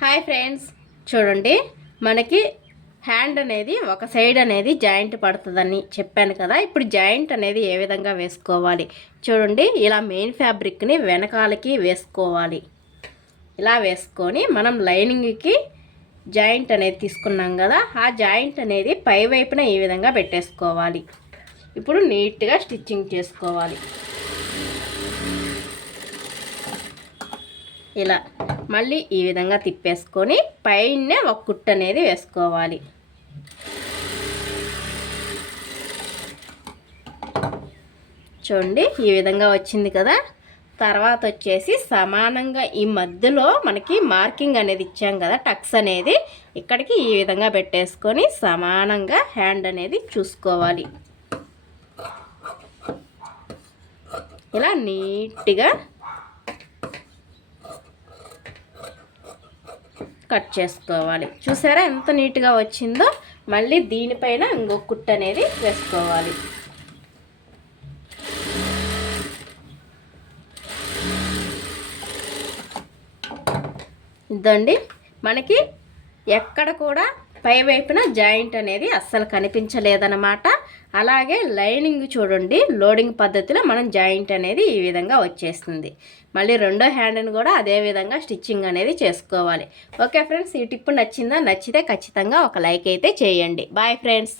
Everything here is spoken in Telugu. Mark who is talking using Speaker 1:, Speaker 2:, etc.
Speaker 1: Hi friends. చూడండి మనకి హ్యాండ్ అనేది ఒక సైడ్ అనేది జాయింట్ పడుతుందని చెప్పాను కదా. ఇప్పుడు జాయింట్ అనేది ఏ విధంగా వేసుకోవాలి? చూడండి ఇలా మెయిన్ ఫ్యాబ్రిక్ని వెనకాలకి వేసుకోవాలి. ఇలా వేసుకొని మనం లైనింగ్కి జాయింట్ అనేది తీసుకున్నాం కదా. ఆ జాయింట్ అనేది పై వైపున ఈ విధంగా పెట్టేసుకోవాలి? ఇప్పుడు నీట్గా స్టిచ్చింగ్ చేసుకోవాలి. ఇలా. మళ్ళీ ఈ విధంగా తిప్పేసుకొని పైన ఒక కుట్టు అనేది వేసుకోవాలి. చూడండి ఈ విధంగా వచ్చింది కదా. తర్వాత వచ్చేసి సమానంగా ఈ మధ్యలో మనకి మార్కింగ్ అనేది ఇచ్చాం కదా టక్స్ అనేది. ఇక్కడికి ఈ విధంగా పెట్టేసుకొని సమానంగా హ్యాండ్ అనేది చూసుకోవాలి. ఇలా నీట్గా కట్ చేసుకోవాలి. చూసారా ఎంత నీట్గా వచ్చిందో? మళ్ళీ దీనిపైన ఇంకో కుట్టు అనేది వేసుకోవాలి. ఇదండి మనకి ఎక్కడ కూడా పై వైపున జాయింట్ అనేది అస్సలు కనిపించలేదన్నమాట. అలాగే లైనింగ్ చూడండి లోడింగ్ పద్ధతిలో మనం జాయింట్ అనేది ఈ విధంగా వచ్చేస్తుంది. మళ్ళీ రెండో హ్యాండ్ని కూడా అదే విధంగా స్టిచ్చింగ్ అనేది చేసుకోవాలి. ఓకే ఫ్రెండ్స్ ఈ టిప్ నచ్చిందా? నచ్చితే ఖచ్చితంగా ఒక లైక్ అయితే చేయండి. Bye friends!